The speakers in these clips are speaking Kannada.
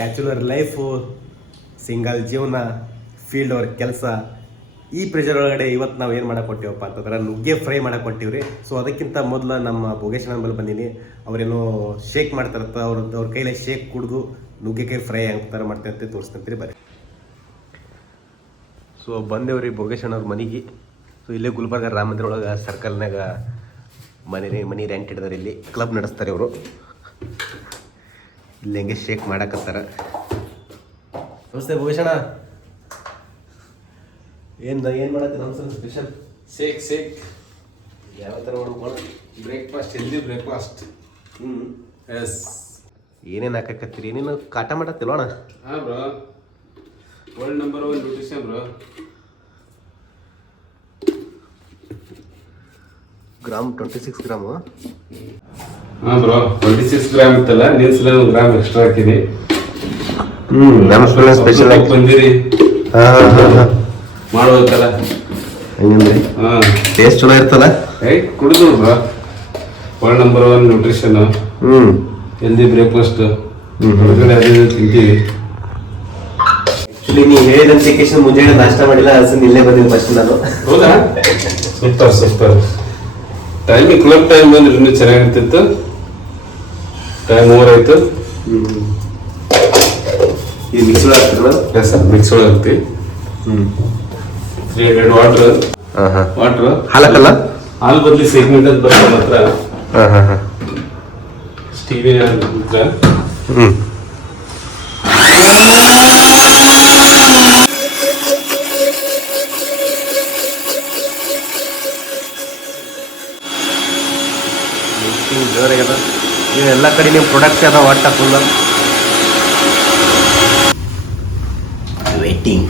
ಬ್ಯಾಚುಲರ್ ಲೈಫು ಸಿಂಗಲ್ ಜೀವನ ಫೀಲ್ಡ್ ವರ್ಕ್ ಕೆಲಸ. ಈ ಪ್ರೆಷರ್ ಒಳಗಡೆ ಇವತ್ತು ನಾವು ಏನು ಮಾಡಕ್ಕೆ ಕೊಟ್ಟಿವಪ್ಪ ಅಂತಂದ್ರೆ, ನುಗ್ಗೆ ಫ್ರೈ ಮಾಡಕ್ಕೆ ಕೊಟ್ಟಿವ್ರಿ ಸೊ ಅದಕ್ಕಿಂತ ಮೊದಲು ನಮ್ಮ ಭೋಗೇಶ್ವರ ಮೇಲೆ ಬಂದೀನಿ. ಅವರೇನೋ ಶೇಕ್ ಮಾಡ್ತಾರತ್ತ, ಅವ್ರ ಅವ್ರ ಕೈಲೇ ಶೇಕ್ ಕುಡಿದು ನುಗ್ಗೆಕಾಯಿ ಫ್ರೈ ಹೆಂಗೆ ಥರ ಮಾಡ್ತಂತೆ ತೋರಿಸ್ತಂತೀರಿ ಬರ್ರಿ. ಸೊ ಬಂದೇವ್ರಿ ಭೋಗೇಶಣ್ಣವ್ರ ಮನೆಗೆ. ಸೊ ಇಲ್ಲೇ ಗುಲ್ಬರ್ಗ ರಾಮ ಮಂದಿರ ಒಳಗೆ ಸರ್ಕಲ್ನಾಗ ಮನೆ ಮನೆ ರೆಂಟ್ ಹಿಡಿದಾರೆ ಇಲ್ಲಿ. ಕ್ಲಬ್ ನಡೆಸ್ತಾರೆ ಅವರು ಇಲ್ಲಿ ಹೆಂಗೆ ಶೇಕ್ ಮಾಡಕತ್ತಾರ. ನಮಸ್ತೆ ಭೂಷಣ. ಏನು ಏನು ಮಾಡತ್ತೆ ನಮ್ಮ ಸ್ಪೆಷಲ್ ಸೇಕ್ ಸೇಕ್ ಯಾವ ಥರ ಮಾಡ್ಬೇಕು ಬ್ರೇಕ್ಫಾಸ್ಟ್ ಹೆಲ್ದಿ ಬ್ರೇಕ್ಫಾಸ್ಟ್ ಹ್ಞೂ ಎಸ್ ಏನೇನು ಹಾಕಕತ್ತೀರಿ? ಏನೇನು ಕಾಟ ಮಾಡತ್ತಿಲ್ವಣ ಹಾಂ bro. World number one nutrition bro. Gram twenty six gram? ಹಾಂ ಬ್ರೋ ಟ್ವೆಂಟಿ ಸಿಕ್ಸ್ ಗ್ರಾಮ್ ಇತ್ತಲ್ಲ ನೀನು ಸಲ ಒಂದು ಗ್ರಾಮ್ ಎಕ್ಸ್ಟ್ರಾ ಹಾಕಿನಿ ಹ್ಞೂ ನಮ್ಮ ಸ್ಪೆಷಲ್ ಆಗಿ ಬಂದಿರಿ. ಮಾಡ್ಬೇಕಲ್ಲ. ಹೆಂಗಂದ್ರಿ? ಹಾಂ. ಟೇಸ್ಟ್ ಚಲೋ ಇರ್ತಲ್ಲ ಏಯ್ ಕುಡಿದು bro. World number one nutrition ಹ್ಞೂ ಹೆಲ್ದಿ ಬ್ರೇಕ್ಫಾಸ್ಟ್. ಹೊರಗಡೆ ಅದೇ ತಿಂತೀವಿ. ಆಕ್ಚುಲಿ ನೀವು ಹೇಳಿದಂತ ಕೇಶನ್ ಮುಂಜಾನೆ ನಾಷ್ಟ ಮಾಡಿಲ್ಲ ಅಸನ್ ಇಲ್ಲೇ ಬಂದಿದ್ದು ಫಸ್ಟ್ ನಾನು. ಹೌದಾ? ಸೂಪರ್ ಸೂಪರ್ ಟೈಮಿಗೆ ಕ್ಲಬ್ ಟೈಮ್ ಬಂದ್ರೆ ಇನ್ನೂ ಚೆನ್ನಾಗಿರ್ತಿತ್ತು. ಟೈಮ್ ಓವರ್ ಆಯ್ತು. ಈ ಮಿಕ್ಸ್ ಹಾಕ್ತಿರಲ್ಲ? ಎಸ್ ಸರ್ ಮಿಕ್ಸ್ ಒಳಗೆ ಹ್ಞೂ ತ್ರೀ ಹಂಡ್ರೆಡ್ ವಾಟ್ರ್ ಹಾಂ ಹಾಂ. ವಾಟ್ರ್ ಹಾಲಕ್ಕಲ್ಲ ಹಾಲು ಬದಲಿ ಸೆಗ್ಮೆಂಟ್ ಅಂತ ಬರ್ತದೆ ನಮ್ಮ ಹತ್ರ ಹಾಂ ಹಾಂ. ಹಾಂ ಹ್ಮ್. ಅಂತ ಹ್ಞೂ ಜೋರಾಗ್ಯದ ನೀವು ಎಲ್ಲ ಕಡೆ ನಿಮ್ಮ ಪ್ರೊಡಕ್ಟ್ಸ್ ಅದಾವ ಒಟ್ಟ ಫುಲ್ ವೇಟಿಂಗ್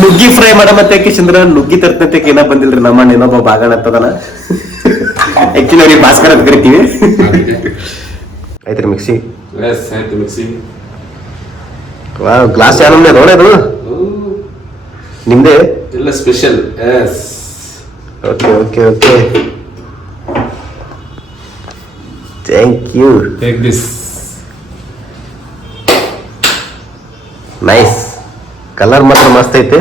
ನುಗ್ಗಿ ಫ್ರೈ ಮಾಡ ಮತ್ತೆ ಕಿಶಂದ್ರ ನುಗ್ಗಿ ತರ್ತತೆ ಏನ ಬಂದಿಲ್ರಿ ನಮ್ಮ ಇನ್ನೊಬ್ಬ ಬಾಗಣ ಅಂತದನ ಆಕ್ಚುಲಿ ಅವ್ರಿಗೆ ಭಾಸ್ಕರ್ ಅಂತ ಕರಿತೀವಿ. ಆಯ್ತ್ರಿ ಮಿಕ್ಸಿ? ಎಸ್ ಆಯ್ತು ಮಿಕ್ಸಿ. ಗ್ಲಾಸ್ ಯಾರನ್ನೇ ನೋಡೋದು ನಿಮ್ದೇ? ಎಲ್ಲ special yes okay okay okay thank you take this nice colour ಮಾತ್ರ ಮಸ್ತ್ ಐತೆ.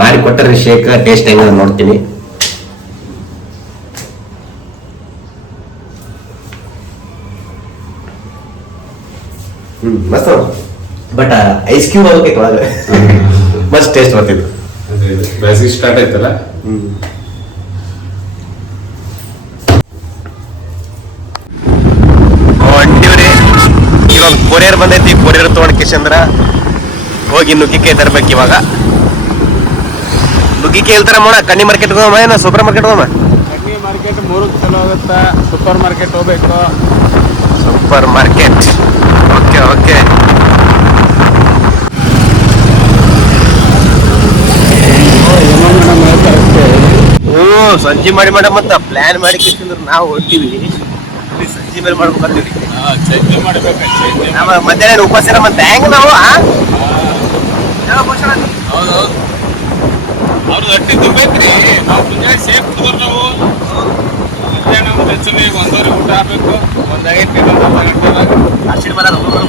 ಮಾಡಿ ಕೊಟ್ಟರೆ ಶೇಕ್ ಟೇಸ್ಟ್ ಹೆಂಗ ನೋಡ್ತೀನಿ. ಮಸ್ತ್ ಬಟ್ ಐಸ್ ಕ್ಯೂಬ್ ಆಗಬೇಕು ಒಳಗೆ ಮಸ್ತ್ ಟೇಸ್ಟ್ ಬರ್ತಿತ್ತು. ಬೇಸಿಗೆ ಸ್ಟಾರ್ಟ್ ಆಯ್ತಲ್ಲ? ಹೊಂಟಿವ್ರಿ ಇವಾಗ ಕೊರಿಯರ್ ಬಂದೈತಿ. ಕೊರಿಯರ್ ತೊಗೊಂಡ್ ಕಿಶಂದ್ರ ಹೋಗಿ ನುಗ್ಗಿಕೆ ತರ್ಬೇಕು ಇವಾಗ. ನುಗ್ಗಿಕಾಯಿ ಹೇಳ್ತಾರ ಮೋಣ ಕಣ್ಣಿ ಮಾರ್ಕೆಟ್ ಹೋಗಮ್ಮ ಏನ ಸೂಪರ್ ಮಾರ್ಕೆಟ್ ಹೋಗಮ್ಮ ಕಣ್ಣಿ ಮಾರ್ಕೆಟ್ ಮೂರು ಚಲೋ ಆಗುತ್ತಾ? ಸೂಪರ್ ಮಾರ್ಕೆಟ್ ಹೋಗ್ಬೇಕು. ಸೂಪರ್ ಮಾರ್ಕೆಟ್ ಓಕೆ ಓಕೆ ಓ ಸಂಜೆ ಮಾಡಿ ಮೇಡಮ್ ಮತ್ತ ಪ್ಲಾನ್ ಮಾಡಿ ಕಿಶಂದ್ರ ನಾವು ಹೋಗ್ತೀವಿ. ಅಲ್ಲಿ ಸಂಜೆ ಮೇಲೆ ಮಾಡ್ಬೇಕಂತೀವಿ ಮಧ್ಯಾಹ್ನ ಉಪವಾಸ ಇರೋ ಮತ್ತೆ ಹೆಂಗ್ ನಾವು ಅವ್ರದ್ದು ಹಟ್ಟಿ ತುಂಬೈತ್ರಿ ನಾವು ಸೇಫ್ ನಾವು. ಮಧ್ಯಾಹ್ನ ಒಂದು ಹೆಚ್ಚು ಈಗ ಒಂದೂವರೆ ಊಟ ಆಗ್ಬೇಕು ಒಂದು ಐದು ಇನ್ನೊಂದು ಅರ್ಧ ಗಂಟೆದಾಗ ಆಶೀರ್ವಾದ ಹೋಗ್ಬರೋದು.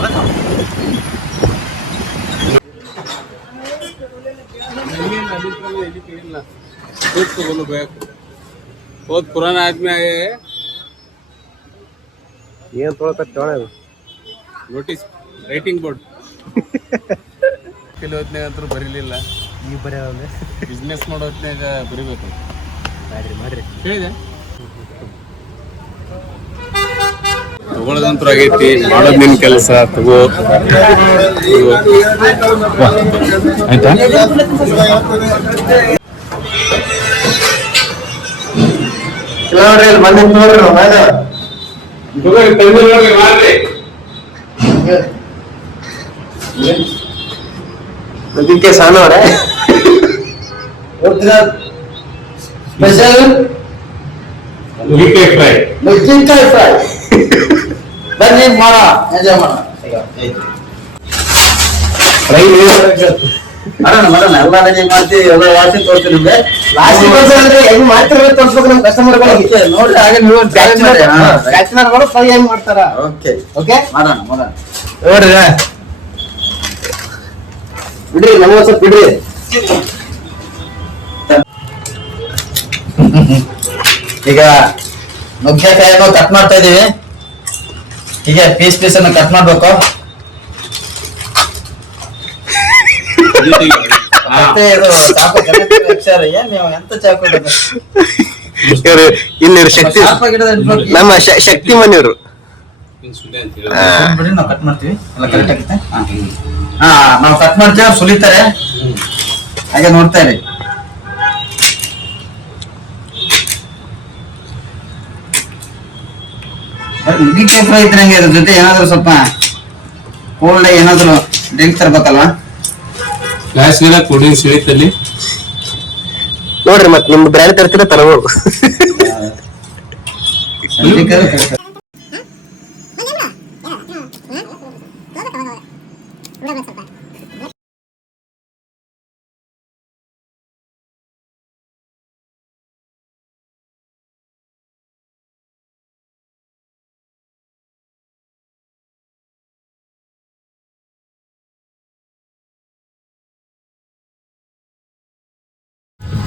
बहुत पुराना आदमी आए हैं ಏನ್ ತೊಗೊಳಕತ್ತಿ ಅಣ್ಣ ಇದು? ನೋಟಿಸ್ ರೈಟಿಂಗ್ ಬೋರ್ಡ್ ಕೆಲವೊತ್ನಾಗ ಅಂತೂ ಬರೀಲಿಲ್ಲ ನೀವು ಬರೆಯೋದೇ ಬಿಸ್ನೆಸ್ ಮಾಡೋ ಹೊತ್ನ್ಯಾಗ ಬರಿಬೇಕು ಮಾಡ್ರಿ ಮಾಡ್ರಿ ಹೇಳಿದೆ ತಗೊಳ್ಳೋದಂತೂ ಆಗೈತಿ ಮಾಡೋದ್ ನಿನ್ ಕೆಲಸ ತಗೋ. ಆಯ್ತಾ? ಮಾಡ್ರಿ ನುಗ್ಗಿಕಾಯಿ ಸ್ಪೆಷಲ್ ನುಗ್ಗಿಕಾಯಿ ಫ್ರೈ. ಮೆಣಸಿನ್ಕಾಯಿ ಫ್ರೈ. ಬನ್ನಿ ಮಾಡ. ಎಂಜಾಯ್ ಮಾಡ. ಮಾಡೋಣ ಮಾಡೋಣ ಎಲ್ಲ ರೆಡಿ ಮಾಡ್ತೀವಿ ಎಲ್ಲ ವಾಸಿ ತೋರ್ತೀನಿ ನಿಮ್ಗೆ. ಲಾಸ್ಟ್ ಅಂದ್ರೆ ಹೆಂಗ್ ಮಾಡ್ತಿರೋ ತೋರ್ಸ್ಬೇಕು ನಮ್ಮ ಹಾಗೆ ನೀವು ಫ್ರೈ ಹೆಂಗ್ ಮಾಡ್ತಾರ? ಓಕೆ. ಓಕೆ? ಮಾಡೋಣ ಮಾಡೋಣ. ನೋಡ್ರಿ ಬಿಡ್ರಿ ನಮ್ಗೆ ಸ್ವಲ್ಪ ಬಿಡ್ರಿ. ಈಗ ನುಗ್ಗೆಕಾಯನ್ನು ಕಟ್ ಮಾಡ್ತಾ ಇದೀವಿ. ಹೀಗೆ ಪೀಸ್ ಪೀಸ್ ಅನ್ನು ಕಟ್ ಮಾಡ್ಬೇಕು. ಮತ್ತೆ ಇದು ಚಾಕು ಅಕ್ಷರ ಏನ್ ನೀವು ಎಂತ ಚಾಕು ಇಡೋದು? ಇಲ್ಲಿ ಶಕ್ತಿ. ನಮ್ಮ ಶ- ಶಕ್ತಿ ಮನೆಯವರು ನಾವು ಕಟ್ ಮಾಡ್ತೀವಿ. ಎಲ್ಲ ಕರೆಕ್ಟ್ ಆಗುತ್ತೆ? ಹಾ. ನಾವು ಕಟ್ ಮಾಡ್ತೀವಿ ಸುಲಿತಾರೆ. ಹಾಗೆ ನೋಡ್ತಾ ಇರಿ. ನುಗ್ಗಿಕಾಯಿ ಫ್ರೈ ಇದ್ರಂಗೆ ಅದ್ರ ಜೊತೆ ಏನಾದ್ರು ಸ್ವಲ್ಪ ಕೋಲ್ಡ್ ಏನಾದ್ರು ಡ್ರಿಂಕ್ ಗ್ಲಾಸ್ ಗ್ಲಾಸ್ಗೆಲ್ಲ ಕುಡಿ ಸಿಳಿತಲ್ಲಿ ನೋಡ್ರಿ ಮತ್ತೆ ನಿಮ್ ಬ್ರ್ಯಾಂಡ್ ತರ್ತೀರ ತರಬಹುದು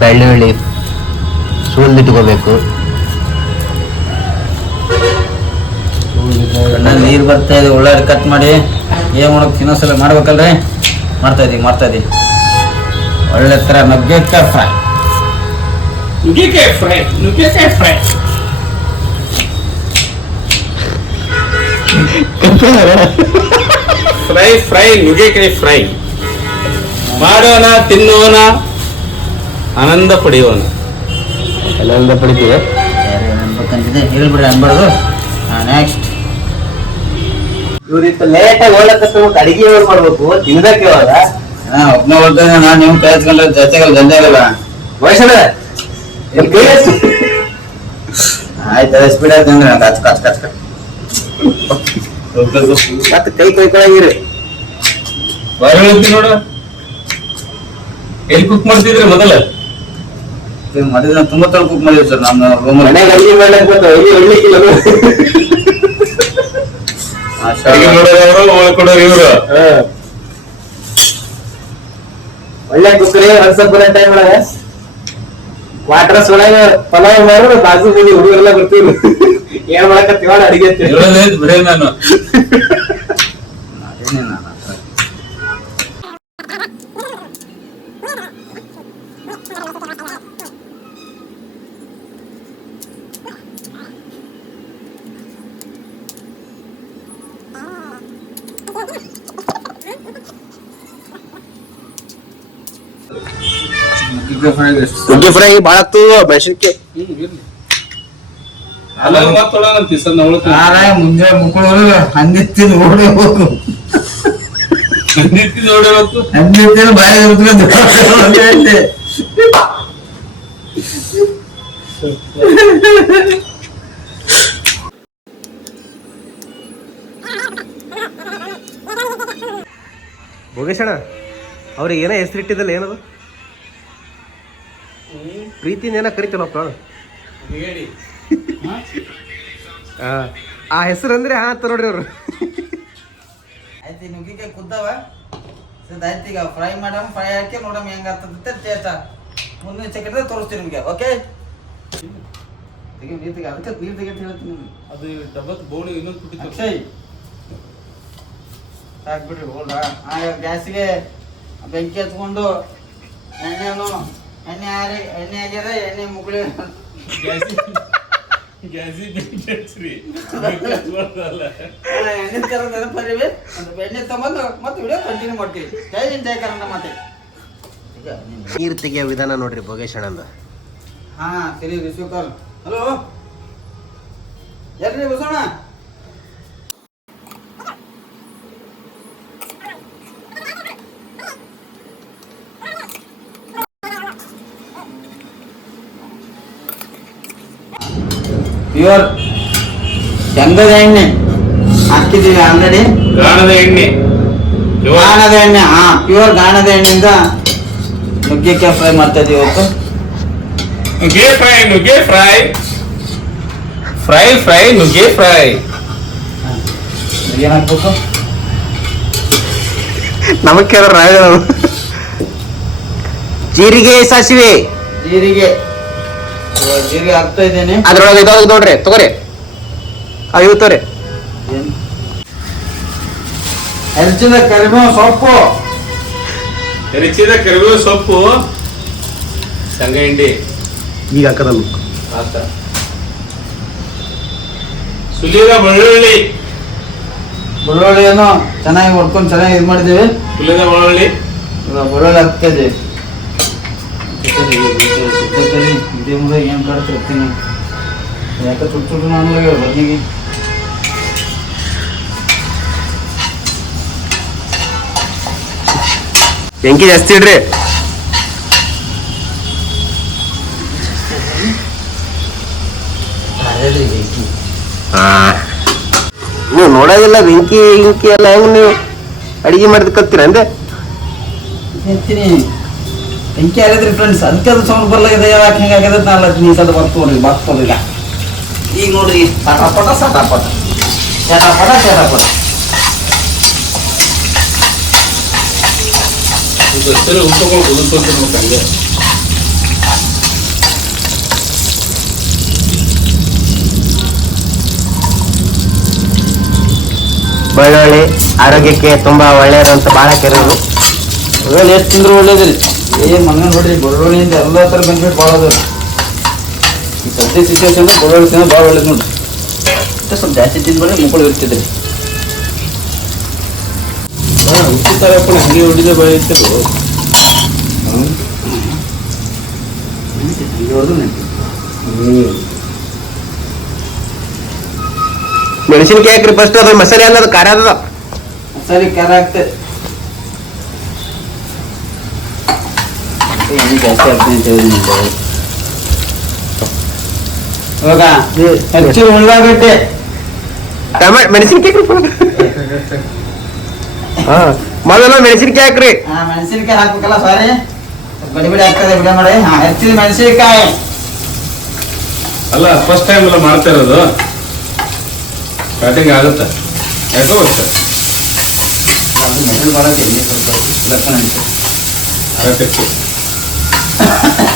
ಬೆಳ್ಳುಳ್ಳಿ ಸುಳ್ದಿಟ್ಕೋಬೇಕು ನೀರು ನೀರ್ ಬರ್ತಾ ಇದೆ ಉಳ್ಳಾಗಡ್ಡಿ ಕಟ್ ಮಾಡಿ. ಏನ್ ಮಾಡಕ್ ಸಲ ಮಾಡ್ಬೇಕಲ್ರಿ? ಮಾಡ್ತಾ ಇದೀವಿ ಮಾಡ್ತಾ ಇದೀವಿ ಒಳ್ಳೆ ತರ ನುಗ್ಗೆಕಾಯಿ ಫ್ರೈ. ನುಗ್ಗೆಕಾಯಿ ಫ್ರೈ ನುಗ್ಗೆಕಾಯಿ ಫ್ರೈ. ಫ್ರೈ ಫ್ರೈ ನುಗ್ಗೆಕಾಯಿ ಫ್ರೈ. ಮಾಡೋಣ ತಿನ್ನೋಣ. ಆನಂದ ಪಡೆಯೋಣ ಎಲ್ಲ ಪಡಿತೀವಿ ಅನ್ಬೇಕಂತಿದೆ ಹೇಳ್ಬಿಡ್ರಿ ಅನ್ಬಾರ್ದು ನೆಕ್ಸ್ಟ್ ಇವ್ರಿತ್ತು ಲೇಟಾಗಿ ಹೋಗ್ಲಕ್ಕ ಅಡಿಗೆ ಯಾವಾಗ ಮಾಡ್ಬೇಕು? ತಿನ್ಬೇಕು ಇವಾಗ. ಒಬ್ನೇ ಹೋಗ್ತಾನೆ ನಾನು ನಿಮ್ ಕೈ ಹಚ್ಕೊಂಡ್ರೆ ಜೊತೆಗಲ್ಲ ಆಗಲ್ಲ. ವಯಸ್ಸನ ಆಯ್ತು ಸ್ಪೀಡ್ ಆಯ್ತು ಅಂದ್ರೆ ಕಚ್ ಕಚ್ ಕಚ್ ಮತ್ತೆ ಕೈ ಕೊಯ್ಕೊಳಂಗಿರಿ ನೋಡ. ಎಲ್ಲಿ ಕುಕ್ ಮಾಡ್ತಿದ್ರಿ ಮೊದಲ? ಮಾಡಿದ್ರೆ ತುಂಬಾ ತರ ಕುಕ್ ಮಾಡಿದ್ವಿ ಸರ್. ನಾನು ರೂಮ್ ಮನೆಗೆ ಅಡಿಗೆ ಮಾಡ್ಲಕ್ ಗೊತ್ತ ಇಲ್ಲಿ ಇವರು. ಒಳ್ಳೆ ಕುಕ್ಕರಿ ಬರೋ ಟೈಮ್ ಒಳಗ. ಕ್ವಾರ್ಟರ್ಸ್ ಒಳಗ ಪಲಾವ್ ಮಾಡಿದ್ರೆ ಬಾಜು ಬೀದಿ ಹುಡುಗರೆಲ್ಲ ಬರ್ತೀವಿ ಏನ್ ಮಾಡಕತ್ತೀವ ಅಡಿಗೆ. ಬರೇ ನಾನು. ನುಗ್ಗೆ ಫ್ರೈ ಬಾಳ ಹತ್ತು ಮೆಣಸಿನ್ಕಾಯಿ ಮುಂಜಾನೆ ಮುಕ್ಕಳೋರು ಹಂಗಿತ್ತಿದ್ ಓಡಿ ಹೋಗು. ಹಂಗಿತ್ತಿದ್ ಬಾಯಿ ಉತ್ಕೊಂಡು ಭೋಗೇಶಣ್ಣ ಅವ್ರಿಗೆ ಏನೋ ಹೆಸರಿಟ್ಟಿದ್ದಲ್ಲ ಏನದು? ಪ್ರೀತಿನ ಕರಿತೀನಪ್ಪ ಆ ಹೆಸರು ಅಂದ್ರೆ ಆ ಅಂತ ನೋಡ್ರಿ ಅವರು. ಆಯ್ತು ನುಗ್ಗಿಕಾಯಿ ಕುದ್ದಾವ? ಆಯ್ತು ಈಗ ಫ್ರೈ ಮಾಡಮ್ ಫ್ರೈ ಹಾಕಿ ನೋಡಮ್ ಹೆಂಗ ಆಗ್ತದೆ ಟೇಸ್ಟ್ ಮುಂದಿನ ಸೆಕೆಂಡ್ ತೋರಿಸ್ತೀನಿ ನಿಮಗೆ ಓಕೆ ತೆಗಿ ನೀರು ತೆಗಿ ಅದಕ್ಕೆ ನೀರು ತೆಗಿ ಅಂತ ಹೇಳ್ತೀನಿ ಅದು ಡಬ್ಬತ್ ಬೋಳು ಇನ್ನೊಂದು ಪುಟ್ಟಿ ಅಕ್ಷಯ್ ಸಾಕ್ಬಿಡ್ರಿ ಹೋಲ್ಡ ಆಗ ಗ್ಯಾಸಿಗೆ ಬೆಂಕಿ ಹಚ್ಕೊಂಡು ಎಣ್ಣೆನು ಎಣ್ಣೆ ಆರಿ ಎಣ್ಣೆ ಆಗ್ಯದ ಎಣ್ಣೆ ಮುಗುಳಿ ಗ್ಯಾಸಿ ಹಚ್ಚ್ರಿ ಎಣ್ಣೆ ಕರ ನೆನಪರಿವಿ ಎಣ್ಣೆ ತಗೊಂಡು ಮತ್ತೆ ವಿಡಿಯೋ ಕಂಟಿನ್ಯೂ ಮಾಡ್ತೀವಿ. ಜೈ ಹಿಂದ್ ಜೈ ಕನ್ನಡ ಮಾತೆ. ನೀರು ತೆಗಿಯೋ ವಿಧಾನ ನೋಡ್ರಿ ಭೋಗೇಶಣ್ಣಂದ ಹಾ ಸರಿ ರಿಸೀವ್ ಕಾಲ್ ಹಲೋ? ಎಲ್ರಿ ಬಸೋಣ ಪ್ಯೂರ್ ಗಂಧದ ಎಣ್ಣೆ ಹಾಕಿದ್ದೀವಿ ಆಲ್ರೆಡಿ ಗಾಣದ ಎಣ್ಣೆ. ಗಾಣದ ಎಣ್ಣೆ ಹಾ ಪ್ಯೂರ್ ಗಾಣದ ಎಣ್ಣೆಯಿಂದ ನುಗ್ಗೆಕಾಯಿ ಫ್ರೈ ಮಾಡ್ತಾ ಇದೀವಿ ಇವತ್ತು. ನುಗ್ಗೆ ಫ್ರೈ ನುಗ್ಗೆ ಫ್ರೈ ಫ್ರೈ ಫ್ರೈ ನುಗ್ಗೆ ಫ್ರೈ ಏನಾಗ್ಬೇಕು ಹಾಕ್ಬೇಕು? ನಮಗ್ ಜೀರಿಗೆ ಸಾಸಿವೆ. ಜೀರಿಗೆ. ಜೀರಿಗೆ ಹಾಕ್ತಾ ಇದ್ದೇನೆ ಅದ್ರೊಳಗೆ ಇದಾವ್ ನೋಡ್ರಿ ತಗೋರಿ. ಅಯ್ಯೋ ತೋರಿ ಏನ್? ಹೆಚ್ಚಿದ ಕರಿಬೇವು ಸೊಪ್ಪು. ಹೆರಚಿದ ಕರಿಬೇವು ಸೊಪ್ಪು ಶಂಗ ಹಿಂಡಿ ಈಗ ಹಾಕದಲ್ಲ ಆತ. ಸುಲಿದ ಬೆಳ್ಳುಳ್ಳಿ. ಬೆಳ್ಳುಳ್ಳಿಯನ್ನು ಚೆನ್ನಾಗಿ ಹೊಡ್ಕೊಂಡು ಚೆನ್ನಾಗಿ ಇದು ಮಾಡಿದ್ದೀವಿ. ಸುಲಿದ ಬೆಳ್ಳುಳ್ಳಿ. ಬೆಳ್ಳುಳ್ಳಿ ಹಾಕ್ತಾ ಇದ್ದೀವಿ. ಸಿದ್ಧತೆಯಲ್ಲಿ ಇದೇ ಮುಂದೆ ಏನು ಇರ್ತೀನಿ ಯಾಕೆ ನಾನು ಬದ್ನಿಗೆ ಬೆಂಕಿ ಜಾಸ್ತಿ ಇಡ್ರಿ? ನೀವು ನೋಡೋದಿಲ್ಲ ಬೆಂಕಿ ಗಿಂಕಿ ಎಲ್ಲ ಹೆಂಗ್ ನೀವು ಅಡಿಗೆ ಮಾಡಿದ ಕಲ್ತೀರ ಅಂದ್ರೆ ಹೇಳ್ತೀನಿ. ಬೆಂಕಿ ಆಗಿದ್ರಿ ಫ್ರೆಂಡ್ಸ್ ಅದಕ್ಕೆ ಅದು ಸೌಂಡ್ ಬರ್ಲಾಗಿದೆ. ಯಾಕೆ ಹಿಂಗಾಗಿದೆ ನಾಲ್ಕು ನೀವು ಸದ ಬರ್ತೋರಿ ಬರ್ತೋದಿಲ್ಲ ಈಗ. ನೋಡ್ರಿ ಸಟಾಪಟ ಸಟಾಪಟ ಚಟಾಪಟ ಚಟಾಪಟ ಹಂಗೆ ಬೆಳ್ಳುಳ್ಳಿ ಆರೋಗ್ಯಕ್ಕೆ ತುಂಬಾ ಒಳ್ಳೆಯದು ಅಂತ ಬಹಳ ಕೆರೋದು ಎಷ್ಟು ತಿಂದ್ರು ಒಳ್ಳೇದ್ರಿ ಏ ಮನೆ ನೋಡ್ರಿ ಬೆಳ್ಳುಳ್ಳಿಯಿಂದ ಎಲ್ಲ ಥರ ಬೆನಿಫಿಟ್ ಭಾಳ ಅದ. ಈ ಸದ್ಯ ಸಿಚುವೇಶನ್ ಬೆಳ್ಳುಳ್ಳಿ ತಿನ್ನೋದು ಭಾಳ ಒಳ್ಳೇದು ನೋಡ್ರಿ ಅಷ್ಟೇ ಸ್ವಲ್ಪ ಜಾಸ್ತಿ ತಿಂದ್ಬೇಡಿ ಮುಕ್ಕಳು ಇರ್ತಿದ್ರಿ. ಉಪ್ಪಿಟ್ಟಾರ ಹಂಗೆ ಹೊಡಿದ ಬೆಳಿತಿರು ಮೆಣಸಿನ್ಕಾಯಿ ಹಾಕ್ರಿ ಫಸ್ಟ್ ಅದು ಮಸಾಲೆ ಅನ್ನೋದು ಖಾರ ಅದ ಮಸಾಲೆ ಖಾರ ಆಗ್ತದೆ. ಎಣ್ಣೆ ಜಾಸ್ತಿ ಆಗ್ತದೆ ಅಂತ ಹೇಳಿ. ಇವಾಗ ಹೆಚ್ಚು ಉಳ್ಳಾಗಡ್ಡೆ ಮೆಣಸಿನ್ಕಾಯಿ ಮೊದಲ ಮೆಣಸಿನ್ಕಾಯಿ ಹಾಕ್ರಿ ಮೆಣಸಿನಕಾಯಿ ಹಾಕ್ಬೇಕಲ್ಲ ಸಾರಿ ಬಡಿ ಬಡಿ ಆಗ್ತದೆ ಬಿಡ ಮಾಡಿ ಹಾ ಹೆಚ್ಚಿದ ಮೆಣಸಿನಕಾಯಿ ಅಲ್ಲ ಫಸ್ಟ್ ಟೈಮ್ ಎಲ್ಲ ಮಾಡ್ತಾ ಇರೋದು. ಕಟಿಂಗ್ ಆಗುತ್ತೆ. ಯಾಕೋ ಹೋಗ್ತದೆ ಅದು ಮೊದಲು ಸ್ವಲ್ಪ ಲಕ್ಕಣ ಅಂತ ಆಗತ್ತೆ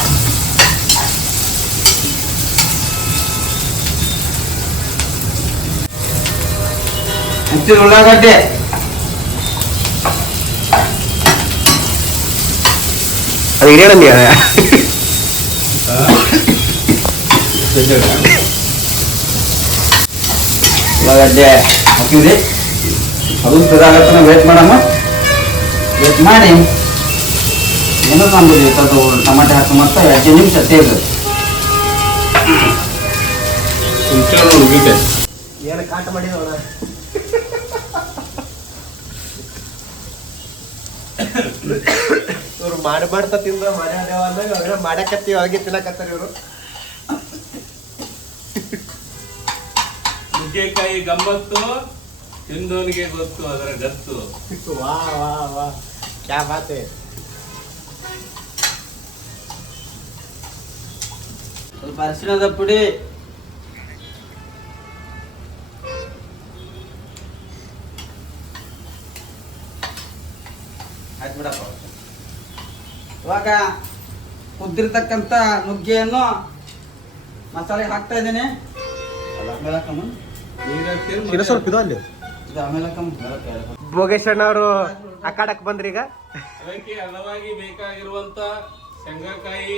ಹೆಚ್ಚಿದ ಉಳ್ಳಾಗಡ್ಡೆ ಅದು ಹಿರಿಯಣ್ಣ ಉಳ್ಳಾಗಡ್ಡೆ ಹಾಕಿವ್ರಿ ಅದು ಆಗತ್ತೆ ವೇಟ್ ಮಾಡಮ್ಮ ವೇಟ್ ಮಾಡಿ ಏನೋ ನಮ್ದು ಅದು ಟಮಾಟೆ ಹಾಕಿ ಮತ್ತೆ ಎರಡು ನಿಮಿಷ ಹುಡುಗಿದ್ದೆ ಏನು ಕಾಟ ಮಾಡಿದವಣ ಇವ್ರು ಮಾಡಿ ಮಾಡ್ತಾ ತಿಂದ ಮಾಡ್ಯಾದೇವ ಅಂದಾಗ ಅವ್ರ ಮಾಡಕತ್ತೀವಿ ಅವಾಗೆ ತಿನ್ನಕತ್ತಾರ ಇವರು. ನುಗ್ಗೆಕಾಯಿ ಗಮ್ಮತ್ತು ತಿಂದವನಿಗೆ ಗೊತ್ತು ಅದರ ಗತ್ತು. ವಾ ವಾ ವಾ. ಕ್ಯಾ ಬಾತ್? ಸ್ವಲ್ಪ ಅರಿಶಿಣದ ಪುಡಿ. ಆಯ್ತು ಬಿಡಪ್ಪ. ಇವಾಗ ಕುದ್ದಿರ್ತಕ್ಕಂಥ ನುಗ್ಗೆಯನ್ನು ಮಸಾಲೆ ಹಾಕ್ತಾ ಇದ್ದೀನಿ. ಸ್ವಲ್ಪ ಇದು ಅಲ್ಲಿ? ಇದು ಆಮೇಲೆ ಹಾಕಮ್ಮ. ಬೆಳಗ್ಗೆ ಎಳ್ಕೊಂಡು. ಭೋಗೇಶ್ ಅಣ್ಣ ಅವರು ಅಕ್ಕಾಡಕ್ ಬಂದ್ರಿ ಈಗ ಅದಕ್ಕೆ ಅಲವಾಗಿ ಬೇಕಾಗಿರುವಂತ ಶೇಂಗಾಕಾಯಿ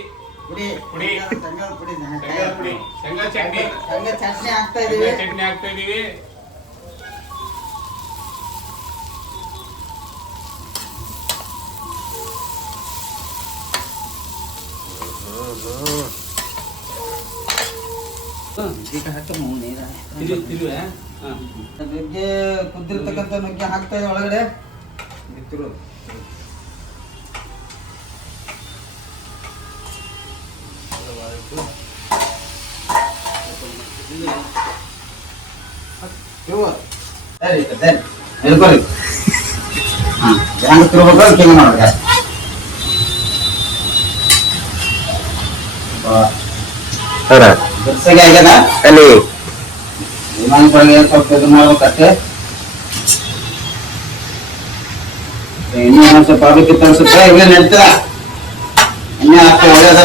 ಪುಡಿ ಪುಡಿ. ಶೇಂಗಾದ ಪುಡಿ ಶೇಂಗಾ ಪುಡಿ. ಶೇಂಗಾ ಚಟ್ನಿ. ಶೇಂಗಾ ಚಟ್ನಿ ಹಾಕ್ತಾ ಇದೀವಿ ಚಟ್ನಿ ಹಾಕ್ತಾ ಇದೀವಿ ನುಗ್ಗೆ ಕುದ್ದಿರ್ತಕ್ಕಂಥ ನುಗ್ಗೆ ಹಾಕ್ತಾ ಇದೆ ಒಳಗಡೆ. ಬಿತ್ತಿರು ಸ್ವಲ್ಪ ಸ್ವಲ್ಪ ಹಾಕಿ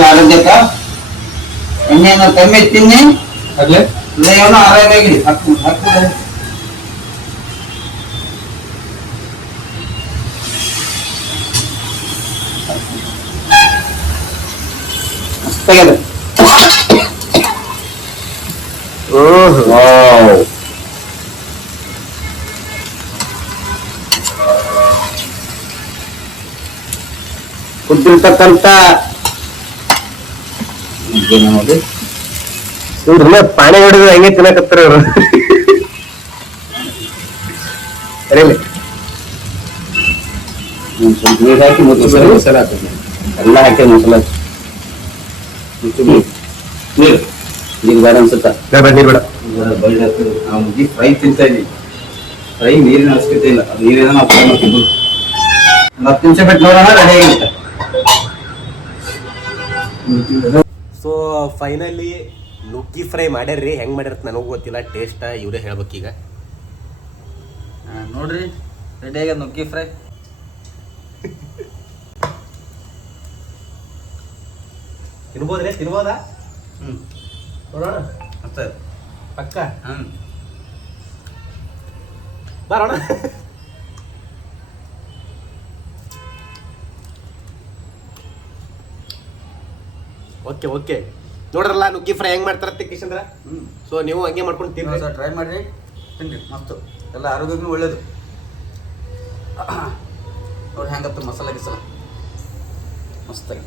ಆರೋಗ್ಯಕ್ಕ ಎಣ್ಣೆಯನ್ನು ಕಮ್ಮಿ ತಿನ್ನಿ? ಆಗ್ಲೇ ಇಲ್ಲ ಏನೋ ಆರೋಗ್ಯ ಹಾಕು ಹಾಕು ಮಸ್ತಾಗಿದೆ ವಾವ್. ಕುದ್ದಿರ್ತಕ್ಕಂತ ಏನು ನೋಡಿ ಇವ್ರನ್ನ ಪಾನಿ ಹೊಡೆದು ಹಂಗೆ ತಿನ್ನಕತ್ತಾರ ಇವ್ರು. ಸರಿಲಿ ಸ್ವಲ್ಪ ನೀರು ಹಾಕಿ ಮುಚ್ಚಿ ಮಸಾಲೆ ಮಸಾಲೆ ಹಾಕ್ತೀನಿ. ಎಲ್ಲ ಹಾಕಿ ಮಸಾಲೆ ಮುಚ್ಚಿ ನೀರು. ಈಗ ಬೇಡ ಅನ್ಸುತ್ತ? ನೀರು ಬೇಡ, ನೀರ್ ಬೇಡ. ಬಳ್ಳಿ ಹಾಕಿದ್ರು ನಾವು ಮುಗಿ ಫ್ರೈ ತಿಂತಾ ಇದೀವಿ ಫ್ರೈ ನೀರಿನ ಅವಶ್ಯಕತೆ ಇಲ್ಲ. ಅದು ನೀರಿನ ನಾವು ಫ್ರೈ ಮಾಡ್ತೀವಿ ಒಂದು ಹತ್ತು ನಿಮಿಷ ಬಿಟ್ಟು ನೋಡೋಣ ರೆಡಿ ಸೊ ಫೈನಲಿ ನುಗ್ಗಿ ಫ್ರೈ ಮಾಡ್ಯಾರ್ರಿ. ಹೆಂಗ್ ಮಾಡ್ಯಾರ ನನಗೂ ಗೊತ್ತಿಲ್ಲ. ಟೇಸ್ಟ್ ಇವರೇ ಹೇಳ್ಬೇಕೀಗ ನೋಡ್ರಿ. ರೆಡಿ ಆಗ್ಯದ ನುಗ್ಗಿ ಫ್ರೈ ತಿನ್ಬೋದ್ರಿ? ತಿನ್ಬೋದ? ಹ್ಞೂ ನೋಡೋಣ. ಪಕ್ಕ? ಹ್ಞೂ ಬರೋಣ ಓಕೆ ಓಕೆ. ನೋಡ್ರಲ್ಲ ನುಗ್ಗಿ ಫ್ರೈ ಹೆಂಗ್ ಮಾಡ್ತಾರತ್ತೆ ಕಿಶಂದ್ರ ಹ್ಞೂ ಸೊ ನೀವು ಹಂಗೆ ಮಾಡ್ಕೊಂಡು ತಿನ್ನಿ ಸರ್ ಟ್ರೈ ಮಾಡಿ ತಿನ್ನಿ ಮಸ್ತು. ಎಲ್ಲ ಆರೋಗ್ಯಕ್ಕೂ ಒಳ್ಳೇದು. ನೋಡಿ ಹೆಂಗತ್ತ ಮಸಾಲೆ ಗಿಸಲ. ಮಸ್ತಾಗಿ